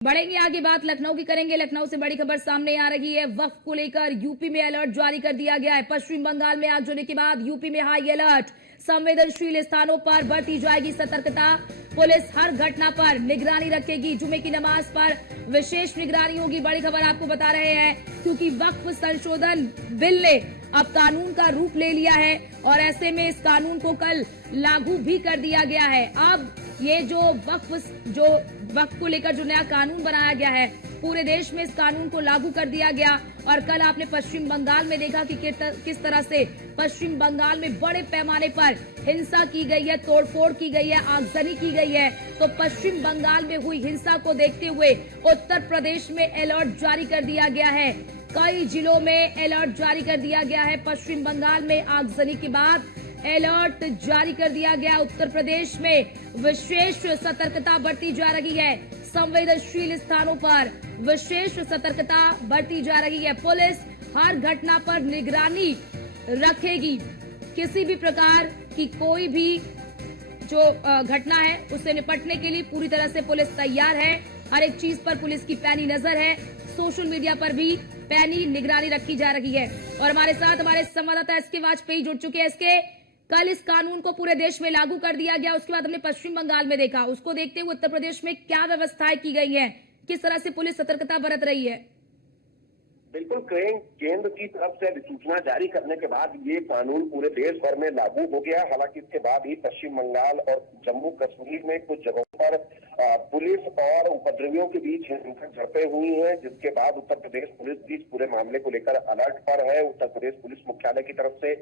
बढ़ेंगे आगे बात लखनऊ की करेंगे। लखनऊ से बड़ी खबर सामने आ रही है। वक्फ को लेकर यूपी में अलर्ट जारी कर दिया गया है। पश्चिम बंगाल में आग होने के बाद यूपी में हाई अलर्ट। संवेदनशील स्थानों पर बढ़ती जाएगी सतर्कता। पुलिस हर घटना पर निगरानी रखेगी। जुमे की नमाज पर विशेष निगरानी होगी। बड़ी खबर आपको बता रहे हैं क्योंकि वक्फ संशोधन बिल ने अब कानून का रूप ले लिया है और ऐसे में इस कानून को कल लागू भी कर दिया गया है। अब ये जो वक्फ को लेकर जो नया कानून बनाया गया है, पूरे देश में इस कानून को लागू कर दिया गया। और कल आपने पश्चिम बंगाल में देखा कि किस तरह से पश्चिम बंगाल में बड़े पैमाने पर हिंसा की गई है, तोड़फोड़ की गई है, आगजनी की गई है। तो पश्चिम बंगाल में हुई हिंसा को देखते हुए उत्तर प्रदेश में अलर्ट जारी कर दिया गया है। कई जिलों में अलर्ट जारी कर दिया गया है। पश्चिम बंगाल में आगजनी के बाद अलर्ट जारी कर दिया गया। उत्तर प्रदेश में विशेष सतर्कता बरती जा रही है। संवेदनशील स्थानों पर विशेष सतर्कता बरती जा रही है। पुलिस हर घटना पर निगरानी रखेगी। किसी भी प्रकार की कोई भी जो घटना है उससे निपटने के लिए पूरी तरह से पुलिस तैयार है। हर एक चीज पर पुलिस की पैनी नजर है। सोशल मीडिया पर भी पैनी निगरानी रखी जा रही है। और हमारे साथ हमारे संवाददाता एसके वाजपेयी जुड़ चुके हैं। एसके, कल इस कानून को पूरे देश में लागू कर दिया गया, उसके बाद हमने पश्चिम बंगाल में देखा। उसको देखते हुए उत्तर प्रदेश में क्या व्यवस्थाएं की गई है, किस तरह से पुलिस सतर्कता बरत रही है? बिल्कुल, केंद्र की तरफ से अधिसूचना जारी करने के बाद ये कानून पूरे देश भर में लागू हो गया। हालांकि इसके बाद ही पश्चिम बंगाल और जम्मू कश्मीर में कुछ जगहों पर पुलिस और उपद्रवियों के बीच हिंसक झड़पें हुई हैं, जिसके बाद उत्तर प्रदेश पुलिस भी इस पूरे मामले को लेकर अलर्ट पर है। उत्तर प्रदेश पुलिस मुख्यालय की तरफ से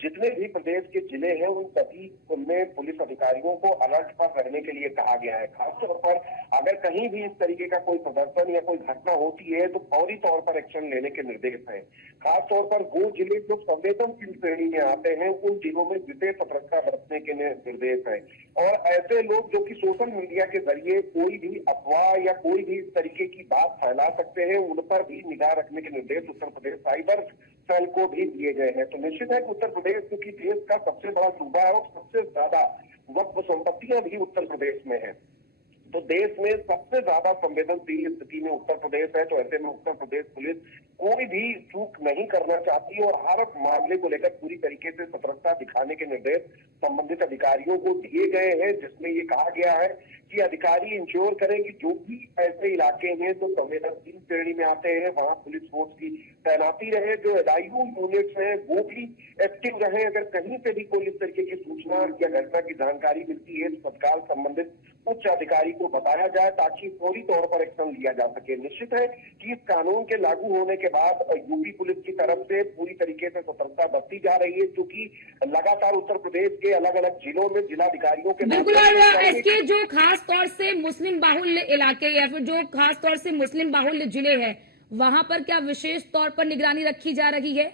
जितने भी प्रदेश के जिले हैं उन सभी में पुलिस अधिकारियों को अलर्ट पर रहने के लिए कहा गया है। खासतौर पर अगर कहीं भी इस तरीके का कोई प्रदर्शन या कोई घटना होती है तो फौरी तौर पर एक्शन लेने के निर्देश हैं। खासतौर पर वो जिले जो संवेदनशील श्रेणी में आते हैं उन जिलों में विशेष सतर्कता बरतने के निर्देश हैं। और ऐसे लोग जो कि सोशल मीडिया के जरिए कोई भी अफवाह या कोई भी इस तरीके की बात फैला सकते हैं, उन पर भी निगाह रखने के निर्देश उत्तर प्रदेश साइबर सेल को भी दिए गए हैं। तो निश्चित है कि उत्तर प्रदेश क्योंकि देश का सबसे बड़ा सूबा है और सबसे ज्यादा वक्फ संपत्तियां भी उत्तर प्रदेश में है, तो देश में सबसे ज्यादा संवेदनशील स्थिति में उत्तर प्रदेश है। तो ऐसे में उत्तर प्रदेश पुलिस कोई भी चूक नहीं करना चाहती और हर मामले को लेकर पूरी तरीके से सतर्कता दिखाने के निर्देश संबंधित अधिकारियों को दिए गए हैं, जिसमें ये कहा गया है कि अधिकारी इंश्योर करें कि जो भी ऐसे इलाके हैं जो संवेदनशील श्रेणी में आते हैं वहां पुलिस फोर्स की तैनाती रहे। जो एडआईयू यूनिट्स हैं वो भी एक्टिव रहे। अगर कहीं से भी कोई इस तरीके की सूचना या घटना की जानकारी मिलती है तो तत्काल संबंधित उच्च अधिकारी को बताया जाए ताकि फौरी तौर पर एक्शन लिया जा सके। निश्चित है कि इस कानून के लागू होने के बाद यूपी पुलिस की तरफ से पूरी तरीके से सतर्कता बरती जा रही है, क्योंकि लगातार उत्तर प्रदेश के अलग अलग जिलों में जिलाधिकारियों के बिल्कुल। और इसके जो खास तौर से मुस्लिम बाहुल्य इलाके या फिर जो खास तौर से मुस्लिम बाहुल्य जिले हैं, वहां पर क्या विशेष तौर पर निगरानी रखी जा रही है?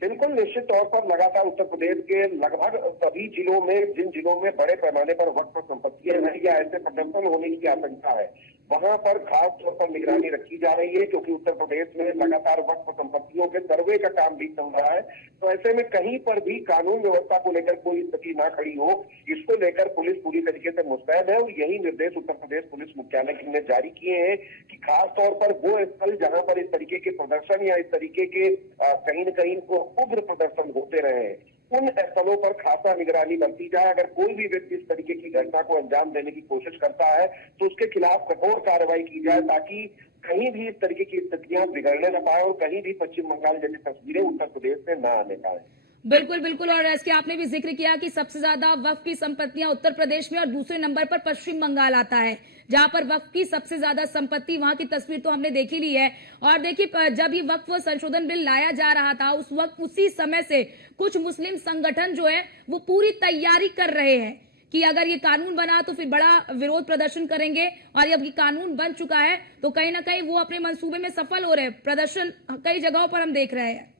बिल्कुल, निश्चित तौर पर लगातार उत्तर प्रदेश के लगभग सभी जिलों में, जिन जिलों में बड़े पैमाने पर वक्फ संपत्तियां हैं या ऐसे प्रदर्शन होने की आशंका है, वहां पर खास तौर पर निगरानी रखी जा रही है, क्योंकि उत्तर प्रदेश में लगातार वक्फ संपत्तियों के सर्वे का काम भी चल रहा है। तो ऐसे में कहीं पर भी कानून व्यवस्था को लेकर कोई स्थिति ना खड़ी हो, इसको लेकर पुलिस पूरी तरीके से मुस्तैद है। और यही निर्देश उत्तर प्रदेश पुलिस मुख्यालय ने जारी किए हैं कि खास तौर पर वो स्थल जहां पर इस तरीके के प्रदर्शन या इस तरीके के कहीं न कहीं उग्र प्रदर्शन होते रहे, उन स्थलों पर खासा निगरानी बरती जाए। अगर कोई भी व्यक्ति इस तरीके की घटना को अंजाम देने की कोशिश करता है तो उसके खिलाफ कठोर कार्रवाई की जाए, ताकि कहीं भी इस तरीके की स्थितियां बिगड़ने न पाए और कहीं भी पश्चिम बंगाल जैसी तस्वीरें उत्तर प्रदेश में न आने पाए। बिल्कुल बिल्कुल। और इसके आपने भी जिक्र किया कि सबसे ज्यादा वक्फ की संपत्तियां उत्तर प्रदेश में और दूसरे नंबर पर पश्चिम बंगाल आता है, जहां पर वक्फ की सबसे ज्यादा संपत्ति, वहां की तस्वीर तो हमने देखी ली है। और देखिए, जब ये वक्फ संशोधन बिल लाया जा रहा था उस वक्त उसी समय से कुछ मुस्लिम संगठन जो है वो पूरी तैयारी कर रहे हैं कि अगर ये कानून बना तो फिर बड़ा विरोध प्रदर्शन करेंगे। और अब ये कानून बन चुका है तो कहीं ना कहीं वो अपने मंसूबे में सफल हो रहे हैं। प्रदर्शन कई जगहों पर हम देख रहे हैं।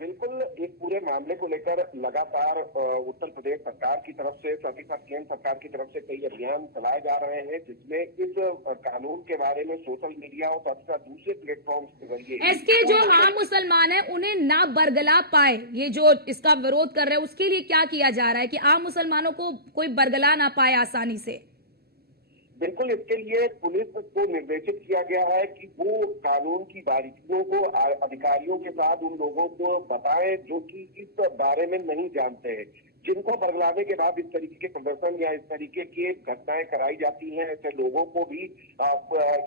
बिल्कुल, इस पूरे मामले को लेकर लगातार उत्तर प्रदेश सरकार की तरफ से, साथ ही साथ केंद्र सरकार की तरफ से कई अभियान चलाए जा रहे हैं, जिसमें इस कानून के बारे में सोशल मीडिया और साथ ही साथ दूसरे प्लेटफॉर्म के जरिए इसके जो आम मुसलमान है उन्हें ना बरगला पाए, ये जो इसका विरोध कर रहे हैं उसके लिए क्या किया जा रहा है कि आम मुसलमानों को कोई बरगला ना पाए आसानी से? बिल्कुल, इसके लिए पुलिस को निर्देशित किया गया है कि वो कानून की बारीकियों को अधिकारियों के साथ उन लोगों को बताएं जो कि इस बारे में नहीं जानते हैं। जिनको बरगलाने के बाद इस तरीके के प्रदर्शन या इस तरीके की घटनाएं कराई जाती हैं, ऐसे लोगों को भी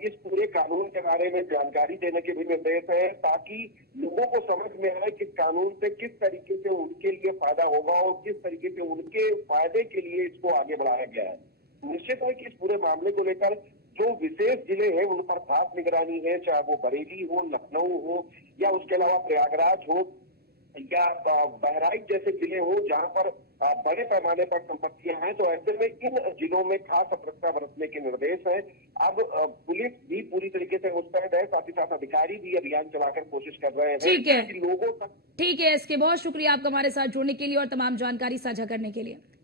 इस पूरे कानून के बारे में जानकारी देने के भी निर्देश है, ताकि लोगों को समझ में आए कि कानून से किस तरीके से उनके लिए फायदा होगा और किस तरीके से उनके फायदे के लिए इसको आगे बढ़ाया गया है। निश्चित है कि इस पूरे मामले को लेकर जो विशेष जिले हैं उन पर खास निगरानी है, चाहे वो बरेली हो, लखनऊ हो या उसके अलावा प्रयागराज हो या बहराइच जैसे जिले हो जहां पर बड़े पैमाने पर संपत्तियां हैं। तो ऐसे में इन जिलों में खास सतर्कता बरतने के निर्देश हैं। अब पुलिस भी पूरी तरीके से मुस्तैद है, साथ ही साथ अधिकारी भी अभियान चलाकर कोशिश कर रहे हैं ठीक है, कि लोगों तक। ठीक है। इसके बहुत शुक्रिया आपका हमारे साथ जुड़ने के लिए और तमाम जानकारी साझा करने के लिए।